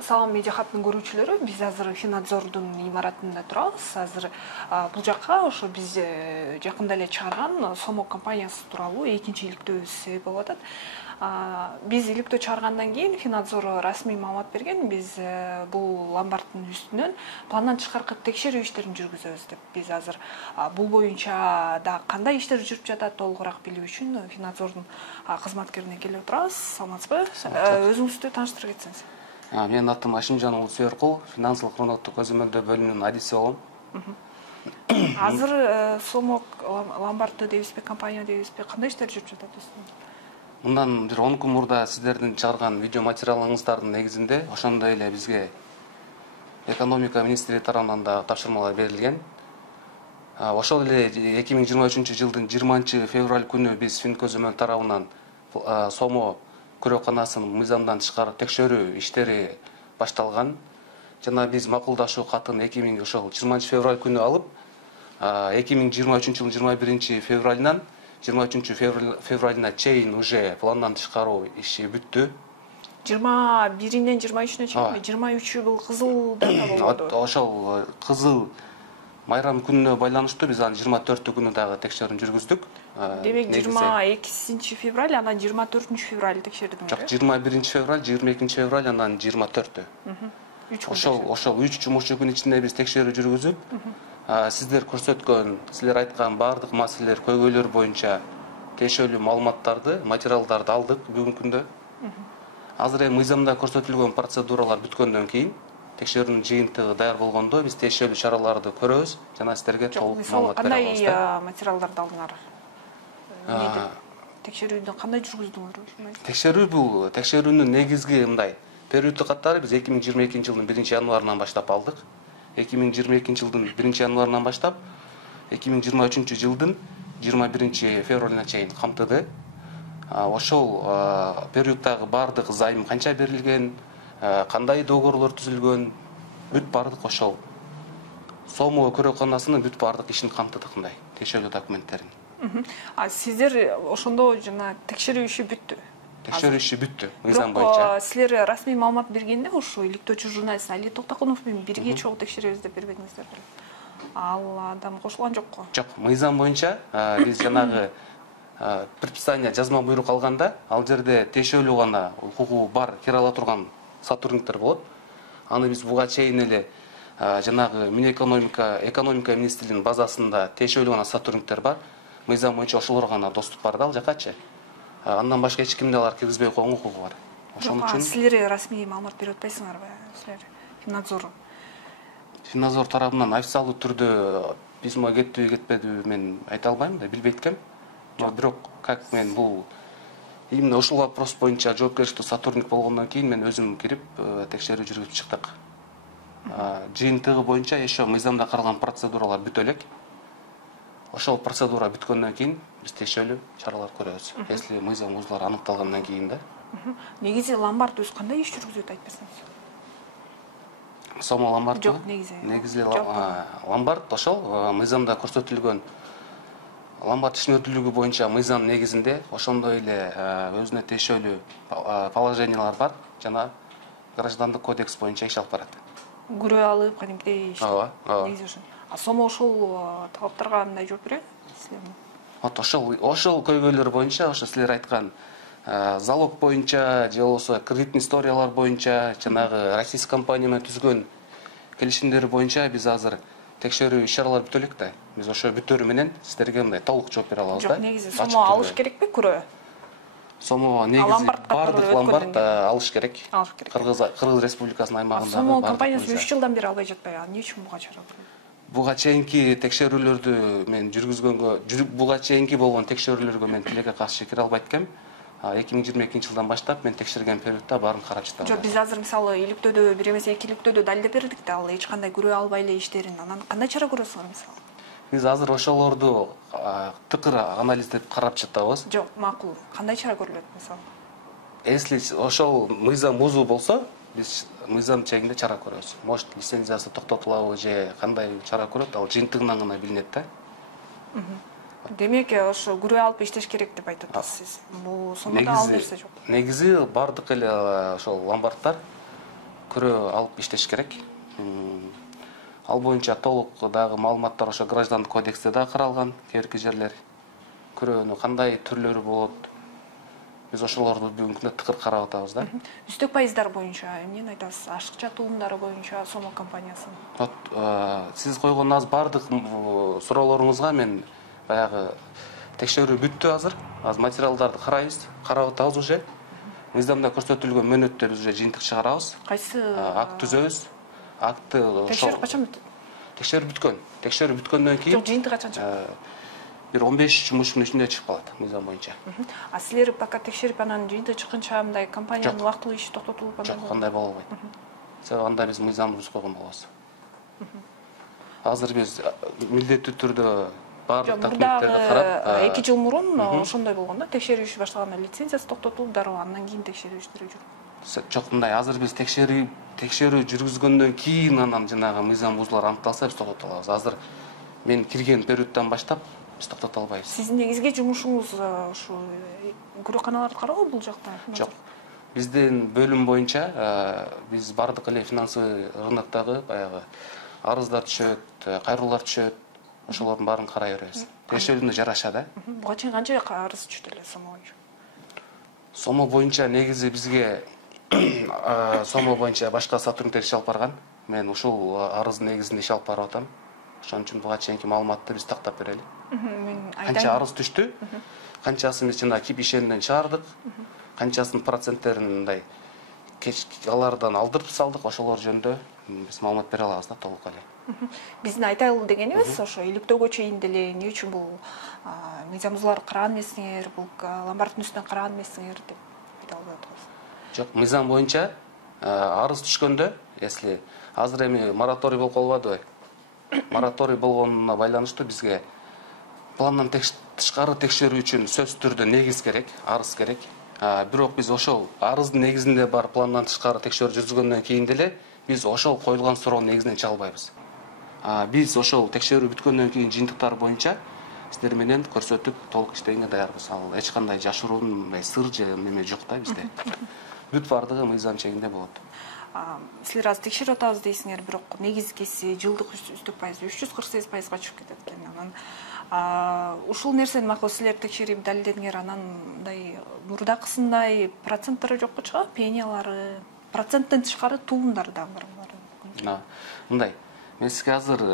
Салам медиа хабтын көрүүчүлөрү, биз азыр Финадзордун имаратында турабыз. Азыр бул жакка ошо биз жакында эле чыгарган Сомо компаниясы тууралуу экинчи иликтөөбүз себеп болуп атат. Биз иликтөө чыгаргандан кийин Финадзор расмий маалымат берген, биз бул ломбарддын үстүнөн пландан тышкаркы текшерүү иштерин жүргүзөбүз деп. Биз азыр бул боюнча да кандай иштер жүрүп жатат толугураак билүү үчүн Финадзордун кызматкерине келип отурабыз. Саламатсызбы? Өзүңүздү тааныштырып кетсеңиз. Менин атым Ашимжан Улусберкул, финансылык рыноктук көзөмөлдөө бөлүмүнүн адиси болом. Азыр Сомо ломбардды дейбизби, компания дейбизби, кандай иштер жүрүп жатат өзүнүн? Мындан бир 10 күн мурда сиздердин чыгарган видео материалыңыздардын негизинде ошондой эле бизге экономика министри тарабынан да тапшырмалар берилген. Ошол эле 2023-жылдын 20 февраль күнү биз Финкөзөмөл тарабынан Сомо көрөканасынын мыйзамдан тышкары текшерүү иштери башталган. Жана биз макулдашуу катын 20 февраль күнү алып, 2023-жылдын 21 февралынан 23 февралына чейин уже пландан тышкаруу иши бүттү. 21-ден 23-үнө чейинби? 23 бул кызыл дата болду. Ошол кызыл майрам күнүнө байланыштуу биз анын 24 күнү дагы текшерүүнү жүргүздүк. Демек 22 февраль, анан 24 февраль текшердиңер. Жок, 21 февраль, 22 февраль, анан 24. Ошол 3 жумуш күн ичинде биз текшерүү жүргүзүп, сиздер көрсөткөн, силер айткан баардык маселелер, көйгөйлөр боюнча тиешелүү маалыматтарды, материалдарды алдык бүгүнкү күндө. Азыр эми мыйзамда көрсөтүлгөн процедуралар бүткөндөн кийин, текшерүүнүн жыйынтыгы даяр болгондо биз тиешелүү чараларды көрөбүз жана сиздерге толук маалымат беребиз. Кандай материалдарды алдыңар? Текшерүүдү кандай жүргүздүңөр? Текшерүүнүн негизги мындай периоддук каттары биз 2022 жылдын 1 январынан баштап алдык. 2022 жылдын 1 январынан баштап 2023 жылдын 21 февралына чейин камтыды. Ошол периоддагы баардык займ канча берилген, кандай договорлор түзүлгөн, бүт баардык ошол Сомо көрөканасынын бүт баардык ишин камтыдык мындай тиешелүү документтерин. Сиздер ошондо жана текшерүү иши бүттү. Текшерүү иши бүттү мыйзам боюнча. Силер расмий маалымат бергенде ошо иликтөөчү журналист Али Токтокунов менен бирге чогуу текшеребиз деп бербедиңиздер беле? Ал адам кошулган жокко? Жок, мыйзам боюнча биз жанагы предписание жазма буйрук алганда, ал жерде тиешелүү гана укугу бар кире ала турган сотрудниктер болот. Аны биз буга чейин эле жанагы экономика министрлигинин базасында тиешелүү гана сотрудниктер бар. Мыйзам боюнча ошолор гана доступ бар да ал жакачы. Андан башка эч кимде алар киргизбей койгон укугу бар. Ошон үчүн силер расмий маалымат берип атпайсыңарбы? Силер Финадзор. Финадзор тарабынан официалдуу түрдө письмо кетти, кетпедиби мен айта албайм да, билбейт экем. Бирок как мен бул именно ушул вопрос боюнча жоопкерчиликтүү сотрудник болгондон кийин мен өзүм кирип текшерүү жүргүзүп чыктык. Жыйынтыгы боюнча еще мыйзамда каралган процедуралар бүтө элек. Ошол процедура бүткөндөн кийин биз тиешелүү чаралар көрөбүз. Если мыйзам бузуулар аныкталгандан кийин да. Негизи ломбард өз кандай иш жүргүзөт айтпасаңыз? Сомо ломбард. Жок, негизи ломбард ошол мыйзамда көрсөтүлгөн ломбард ишмердүүлүгү боюнча мыйзам негизинде ошондой эле өзүнө тиешелүү положениялар бар жана граждандык кодекс боюнча иш алып барат. Күрөө алып, кадимкидей иш. Негизи ошол. Сомо ошол талаптарга кандай жооп берет? Ошол көйгөйлөр боюнча, ошо силер айткан залог боюнча, же болбосо кредитный историялар боюнча, жанагы российский компания менен түзгөн келишимдер боюнча биз азыр текшерүү иш-чаралар бүтө элек да. Биз ошо бүтөрү менен сиздерге мындай толук жооп бере алабыз да. Жок, негизи Сомо алыш керекпи күрөө? Сомо негизи баардык ломбард алыш керек. Кыргыз Республикасынын аймагында. Сомо компаниясы 3 жылдан бери албай жатпайбы? Эмне үчүн буга чара көрөт? Буга чейинки текшерүүлөрдү мен жүргүзгөнгө, буга чейинки болгон текшерүүлөргө мен тилекке каршы кире албайт экем. 2022 жылдан баштап мен текшерген периодта баарын карап жатам. Жок, биз азыр мисалы иликтөөдө бир эмес эки иликтөөдө далилдеп бердик да, ал эч кандай күрөө албай эле иштерин. Анан кандай чара көрөсүңөр мисалы? Биз азыр ошолорду тыкыр анализдеп карап жатабыз. Жок, макул. Кандай чара көрүлөт мисалы? Если ошол мыйзам бузуу болсо, биз мыйзам чегинде чара көрөбүз. Может, лицензиясы токтотулабы же кандай чара көрөт, ал жыйынтыгынан гана билинет да. Демек, ошо күрөө алып иштеш керек деп айтып атасыз. Бул Сомодо ал нерсе жок. Негизи бардык эле ошол ломбарддар көрө алып иштеш керек. Ал боюнча толук дагы маалыматтар ошо граждандык кодексте да каралган, кээинки жерлер. Көрөөнүн кандай түрлөрү болот. Биз ошолорду бүгүнкү күндө тыкыр карап атабыз да. Үстөк пайыздар боюнча эмнени айтасыз? Ашыкча туумдары боюнча Сомо компаниясы. Сиз койгон аз бардык суроолоруңузга мен баягы текшерүү бүттү азыр. Азыр материалдарды карайбыз, карап атабыз уже. Мыйзамда көрсөтүлгөн мөөнөттө биз уже жыйынтык чыгарабыз. Кайсы Акт түзөбүз. Акты текшерүү качан бүт? Текшерүү бүткөн. Текшерүү бүткөндөн кийин Жок, жыйынтык качан чыгат? бир 15 жумуш күнүн ичинде чыгып калат мыйзам боюнча. А силер пока текшерип анан жыйынтык чыкканча мындай компаниянын убактылуу иши токтотулуп Жок, кандай боло албайт. Себеби анда биз мыйзамды бузуп койгон болобуз. Азыр биз милдеттүү түрдө баардык документтерди карап, 2 жыл мурун ошондой болгон да, текшерүү иши башталганда лицензиясы токтотулуп, дароо андан кийин текшерүү иштери жүрүп. Жок, мындай азыр биз текшерүү жүргүзгөндөн кийин анан жанагы мыйзам бузуулар аныкталса биз токтото алабыз. Азыр мен кирген периодтон баштап биз токтото албайбыз. Сиздин негизги жумушуңуз ушу күрөканаларды кароо бул жакта? Жок. Биздин бөлүм боюнча биз бардык эле финансовый рыноктогу баягы арыздар түшөт, кайрылуулар түшөт. Ошолордун баарын карай беребиз. Тиешелүүнө жараша да. Буга чейин канча арыз түштү эле Сомо боюнча? Сомо боюнча негизи бизге Сомо боюнча башка сотрудниктер иш алып барган. Мен ушул арыздын негизинде иш алып барып атам. Ошон үчүн буга чейинки маалыматты биз тактап берели. Канча арыз түштү? Канчасын биз жана кип ишенден чыгардык? Канчасынын проценттерин мындай алардан алдырып салдык, ошолор жөнүндө биз маалымат бере алабыз да толук эле. Биздин айтайлы дегенибиз ошо иликтөөгө чейин деле эмне үчүн бул мыйзам бузууларды караган эмессиңер, бул ломбарддын үстүнөн караган эмессиңер деп айта албай атабыз. Жок, мыйзам боюнча арыз түшкөндө, если азыр эми мораторий болуп калбадыбы? Мораторий болгонуна байланыштуу бизге пландан тышкары текшерүү үчүн сөзсүз түрдө негиз керек, арыз керек. Бирок биз ошол арыздын негизинде бар пландан тышкары текшерүү жүргүзгөндөн кийин деле биз ошол коюлган суроонун негизинен чыга албайбыз. Биз ошол текшерүү бүткөндөн кийин жыйынтыктар боюнча сиздер менен көрсөтүп толук иштегенге даярбыз. Ал эч кандай жашыруун мындай сыр же неме жок да бизде. Бүт бардыгы мыйзам чегинде болот. Силер азыр текшерип атабыз дейсиңер, бирок негизгиси жылдык үстөк пайыз 348%га чыгып кетет экен. Анан ушул нерсени макул силер текшерип далилдедиңер, анан мындай мурдакысындай проценттери жокко чыгат, пениялары, проценттен тышкары туумдар дагы бар. Мындай, мен сизге азыр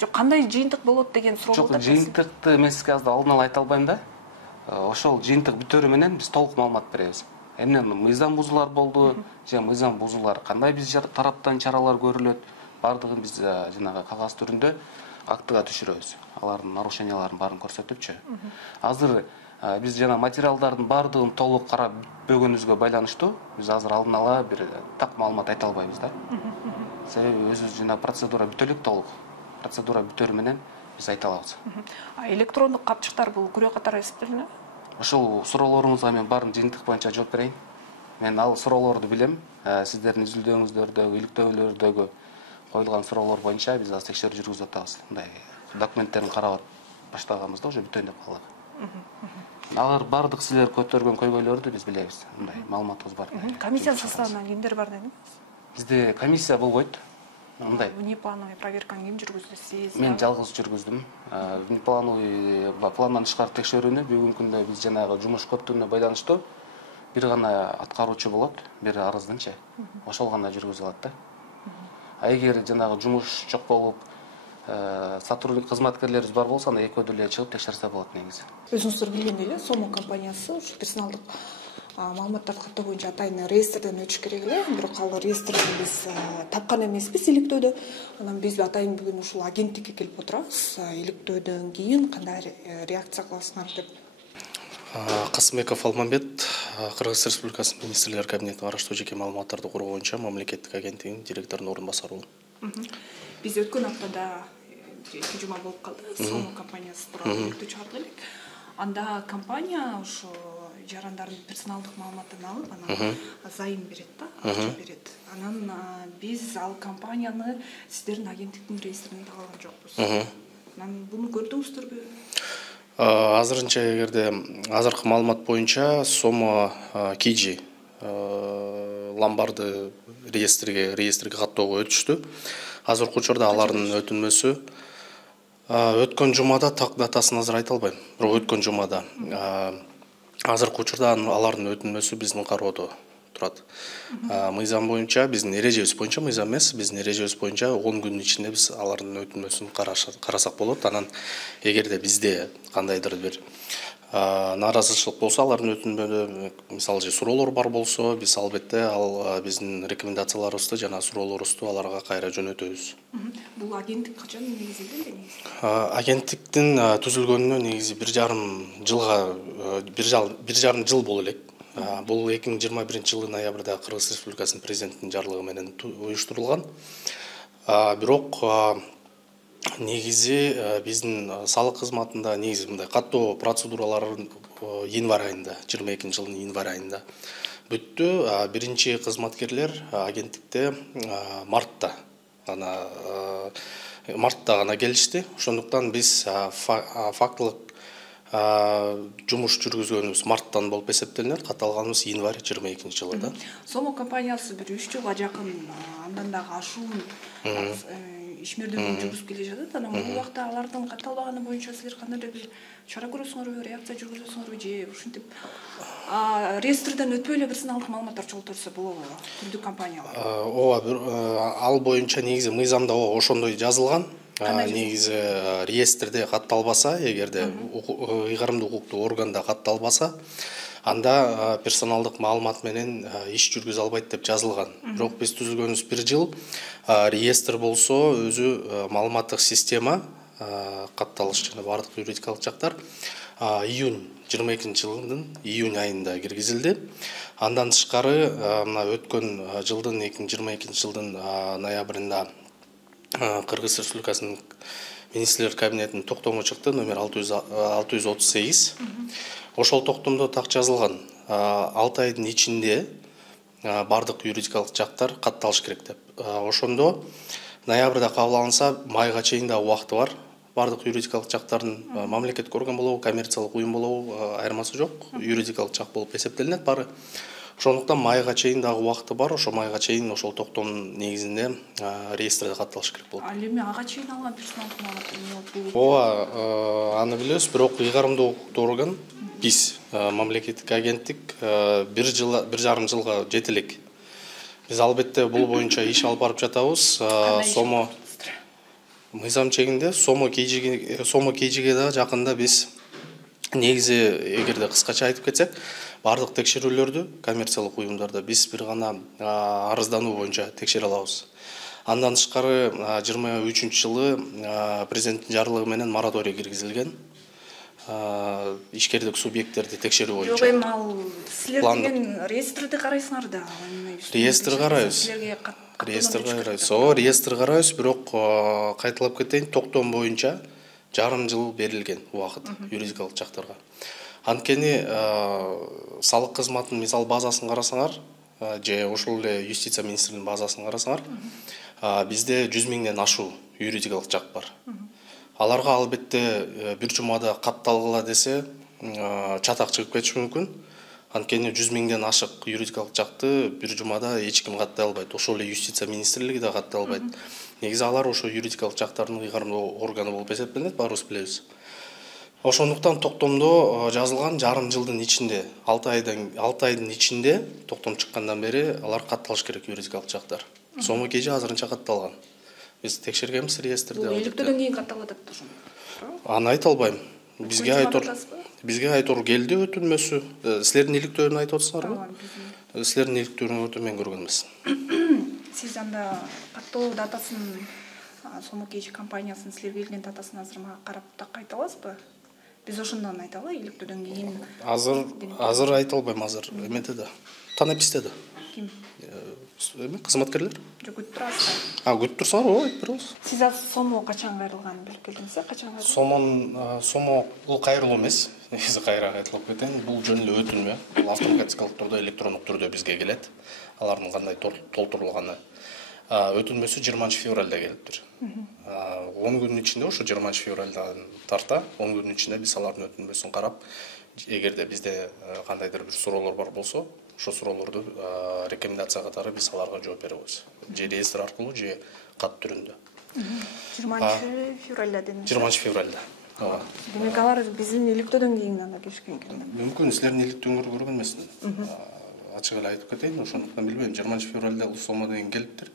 жок, кандай жыйынтык болот деген суроо болуп атат. Жок, жыйынтыкты мен сизге азыр алдын ала айта албайм да. Ошол жыйынтык бүтөрү менен биз толук маалымат беребиз. Эмне мыйзам бузуулар болду, же мыйзам бузуулар кандай биз тараптан чаралар көрүлөт, бардыгын биз жанагы кагаз түрүндө актыга түшүрөбүз. Алардын нарушенияларын баарын көрсөтүпчү. Азыр биз жана материалдардын бардыгын толук карап бүтпөгөнүбүзгө байланыштуу биз азыр алдын ала бир так маалымат айта албайбыз да. Себеби өзүбүз жана процедура бүтө элек толук. Процедура бүтөрү менен биз айта алабыз. Электрондук капчыктар бул күрөө катары эсептелинеби? Ошол суроолоруңузга мен баарын жыйынтык боюнча жооп берейин. Мен ал суроолорду билем. Сиздердин изилдөөңүздөрдөгү, иликтөөлөрдөгү коюлган суроолор боюнча биз азыр текшерүү жүргүзүп атабыз. Мындай документтерин карап баштаганбызда уже бүтөйүн деп калдык. Алар бардык силер көтөргөн көйгөйлөрдү биз билебиз. Мындай маалыматыбыз бар. Комиссиянын составынан кимдер бар дедиңиз? Бизде комиссия болбойт. Мындай. Внеплановый проверканы ким жүргүздү? Сиз? Мен жалгыз жүргүздүм. Внеплановый пландан тышкары текшерүүнү бүгүнкү күндө биз жанагы жумуш көптүгүнө байланыштуу бир гана аткаруучу болот, бир арыздынчы. Ошол гана жүргүзүп алат да. Эгер жанагы жумуш жок болуп, сотрудник кызматкерлерибиз бар болсо, анда экөө деле чыгып текшерсе болот негизи. Өзүңүздөр билгендей эле Сомо компаниясы ушу персоналдык маалыматтарды каттоо боюнча атайын реестрден өтүш керек эле, бирок ал реестрди биз тапкан эмеспиз иликтөөдө. Анан биз атайын бүгүн ушул агенттикке келип отурабыз. Иликтөөдөн кийин кандай реакция кыласыңар деп. Касымбеков Алмамбет, Кыргыз Республикасынын министрлер кабинетинин караштуу жеке маалыматтарды коргоо боюнча мамлекеттик агенттигинин директорунун орун басары. Биз өткөн аптада 2 жума болуп калды, Сомо компаниясы тууралуу иликтөө чыгардык элек. Анда компания ошо жарандардын персоналдык маалыматтарын алып, анан займ берет да, акча берет. Анан биз ал компанияны сиздердин агенттиктин реестрине алган жокпуз. Анан буну көрдүңүздөрбү? Азырынча эгерде азыркы маалымат боюнча Сомо Кижи ломбарды реестрге каттоого өтүштү. Азыркы учурда алардын өтүнмөсү өткөн жумада так датасын азыр айта албайм, бирок өткөн жумада азыркы учурда алардын өтүнмөсү биздин кароодо турат. Мыйзам боюнча, биздин эрежебиз боюнча, мыйзам эмес, биздин эрежебиз боюнча 10 күндүн ичинде биз алардын өтүнмөсүн карасак болот. Анан эгерде бизде кандайдыр бир нааразычылык болсо, алардын өтүнмөдө мисалы суроолор бар болсо, биз албетте ал биздин рекомендацияларыбызды жана суроолорубузду аларга кайра жөнөтөбүз. Бул агенттик качан негизделди? Агенттиктин түзүлгөнүнө негизи 1,5 жыл боло элек. Бул 2021 жылы ноябрда Кыргыз Республикасынын президентинин жарлыгы менен уюштурулган. Бирок негизи биздин салык кызматында негизи мындай каттоо процедуралары январь айында, 22 жылдын январь айында бүттү. Биринчи кызматкерлер агенттикте мартта гана келишти. Ошондуктан биз фактылык жумуш жүргүзгөнүбүз марттан болуп эсептелинет, катталганыбыз январь 22 жылы. Сомо компаниясы бир 3 жылга жакын андан дагы ашуун ишмердүүлүгүн жүргүзүп келе жатат. Анан бул убакта алардын катталбаганы боюнча силер кандайдыр бир чара көрөсүңөрбү, реакция жүргүзөсүңөрбү же ушинтип реестрден өтпөй эле бир сыналык маалыматтар чогултурса болобу түрдүү компаниялар? Ооба, ал боюнча негизи мыйзамда ошондой жазылган. Негизи реестрде катталбаса, эгерде ыйгарымдуу укуктуу органда катталбаса, анда персоналдык маалымат менен иш жүргүзө албайт деп жазылган. Бирок биз түзүлгөнүбүз 1 жыл, реестр болсо өзү маалыматтык система, катталыш жана бардык юридикалык жактар июнь 22 жылдын июнь айында киргизилди. Андан тышкары мына өткөн жылдын 2022 жылдын ноябрында Кыргыз Республикасынын министрлер кабинетинин токтому чыкты, номер 638. Ошол токтомдо так жазылган. 6 айдын ичинде бардык юридикалык жактар катталыш керек деп. Ошондо ноябрда кабыл алынса, майга чейин да убакыты бар. Бардык юридикалык жактардын мамлекеттик орган болобу, коммерциялык уюм болобу, айырмасы жок. Юридикалык жак болуп эсептелинет баары. Ошондуктан майга чейин дагы убакыты бар. Ошо майга чейин ошол токтомдун негизинде реестрде катталыш керек болот. Ал эми ага чейин алган персоналдык маалыматтар эмне болот? Ооба, аны билебиз, бирок ыйгарымдуу укуктуу орган биз мамлекеттик агенттик 1,5 жылга жете элек. Биз албетте бул боюнча иш алып барып жатабыз. Сомо мыйзам чегинде Сомо KG'ге да жакында биз негизи эгерде кыскача айтып кетсек, бардык текшерүүлөрдү коммерциялык уюмдарда биз бир гана арыздануу боюнча текшере алабыз. Андан тышкары 23 жылы президенттин жарлыгы менен мораторий киргизилген. Ишкердик субъекттерди текшерүү боюнча. Жок, эми ал силер деген реестрди карайсыңар да. Реестр карайбыз. Реестр карайбыз, бирок кайталап кетейин, токтом боюнча 1,5 жыл берилген убакыт юридикалык жактарга. Анткени салык кызматынын мисал базасын карасаңар, же ошол эле юстиция министрлигинин базасын карасаңар, бизде 100 миңден ашуу юридикалык жак бар. Аларга албетте бир жумада катталгыла десе чатак чыгып кетиши мүмкүн. Анткени 100 миңден ашык юридикалык жакты бир жумада эч ким каттай албайт. Ошол эле юстиция министрлиги да каттай албайт. Негизи алар ошо юридикалык жактардын ыйгарымдуу органы болуп эсептелинет, баарыбыз билебиз. Ошондуктан токтомдо жазылган 1,5 жылдын ичинде, 6 айдын ичинде токтом чыккандан бери алар катталыш керек юридикалык жактар. Сомо KG азырынча катталган. Биз текшергенбиз реестрде. Бул иликтөөдөн кийин катталат деп ошону. Аны айта албайм. Бизге айтор келди өтүнмөсү. Силердин иликтөөнү айтып атсыңарбы? Силердин иликтөөнүңөрдү мен көргөн эмес. Сиз анда каттоо датасын Сомо KG компаниясынын силерге келген датасын азыр мага карап так айта аласызбы? Биз ошондон айталы, иликтөөдөн кийин. Азыр айта албайм, азыр эметте да. Танаписте да. Ким? Кызматкерлер. Жок, күтүп турасызбы? Күтүп турсаңар, ооба, айтып беребиз. Сиз Сомо качан кайрылганын билип келдиңизби? Качан кайрылган? Сомо бул кайрылуу эмес. Негизи кайра кайталап кетейин. Бул жөн эле өтүнмө. Бул автоматикалык түрдө, электрондук түрдө бизге келет. Алардын кандай толтурулганы. Өтүнмөсү 20 февралда келиптир. 10 күнүн ичинде, ошо 20 февралдан тарта 10 күнүн ичинде биз алардын өтүнмөсүн карап, эгерде бизде кандайдыр бир суроолор бар болсо, ошол суроолорду рекомендация катары биз аларга жооп беребиз. Же реестр аркылуу, же кат түрүндө. 20 февралда дедиңиз. 20 февралда. Ооба. Демек алар биздин иликтөөдөн кийин анда келишкен экен. Мүмкүн силердин иликтөөңөрдү көргөн эмесмин. Ачык эле айтып кетейин, ошондуктан билбейм. 20 февралда Сомго деген келиптир.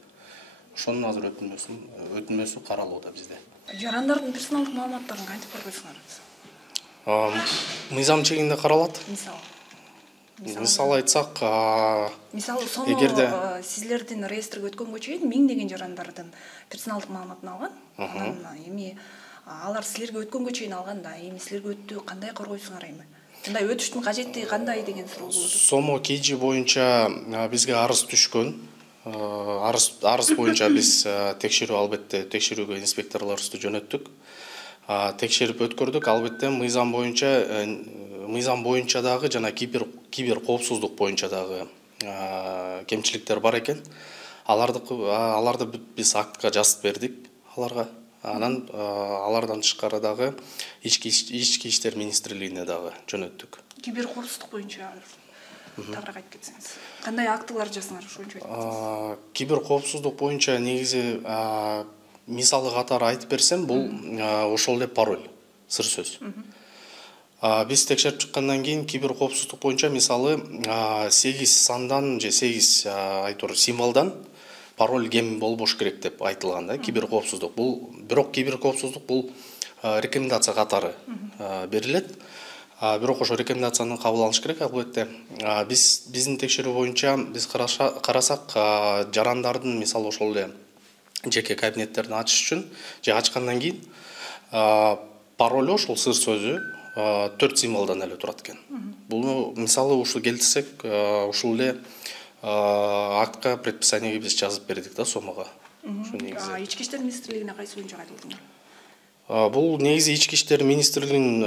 Ошонун азыр өтүнмөсү каралууда бизде. Жарандардын персоналдык маалыматтарын кантип коргойсуңар? Мыйзам чегинде каралат. Мисалы айтсак, мисалы Сомо силердин реестрге өткөнгө чейин миңдеген жарандардын персоналдык маалыматын алган. Анан эми алар силерге өткөнгө чейин алган да, эми силерге өттү, кандай коргойсуңар эми? Мындай өтүштүн кажеттиги кандай деген суроо болду. Сомо KG боюнча бизге арыз түшкөн. Арыз боюнча биз текшерүү, албетте текшерүүгө инспекторлорубузду жөнөттүк. Текшерип өткөрдүк. Албетте мыйзам боюнча дагы жана кибер коопсуздук боюнча дагы кемчиликтер бар экен. Аларды биз актка жазып бердик аларга. Анан алардан тышкары дагы ички иштер министрлигине дагы жөнөттүк. Кибер коопсуздук боюнча тагыраак айтып кетсеңиз. Кандай актылар жаздыңар ошончо? Кибер коопсуздук боюнча негизи мисалы катары айтып берсем, бул ошол эле пароль, сыр сөз. Биз текшерип чыккандан кийин кибер коопсуздук боюнча мисалы 8 сандан же 8 айтор символдон пароль кем болбош керек деп айтылган да, кибер коопсуздук. Бирок кибер коопсуздук бул рекомендация катары берилет. Бирок ошо рекомендацияны кабыл алыш керек, албетте. Биздин текшерүү боюнча биз карасак, жарандардын мисалы ошол эле жеке кабинеттерин ачыш үчүн же ачкандан кийин пароль ошол сыр сөзү 4 символдон эле турат экен. Бул мисалы ушул келтирсек, ушул эле актка предписаниеге биз жазып бердик да Сомого. Ички иштер министрлигине кайсы боюнча кайтылдыңар? Бул негизи ички иштер министрлигинин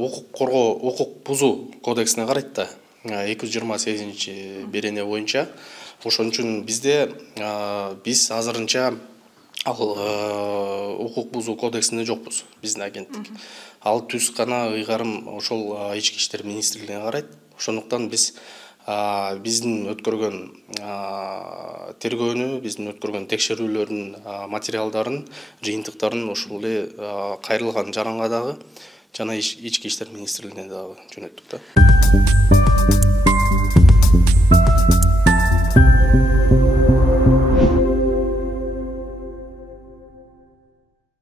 укук бузуу кодексине карайт да. 228 берене боюнча. Ошон үчүн бизде биз азырынча укук бузуу кодексинде жокпуз, биздин агенттик. Ал түз гана ыйгарым ошол ички иштер министрлигине карайт. Ошондуктан биз биздин өткөргөн тергөөнү, биздин өткөргөн текшерүүлөрдүн материалдарын, жыйынтыктарын ошол эле кайрылган жаранга дагы жана ички иштер министрлигине дагы жөнөттүк да.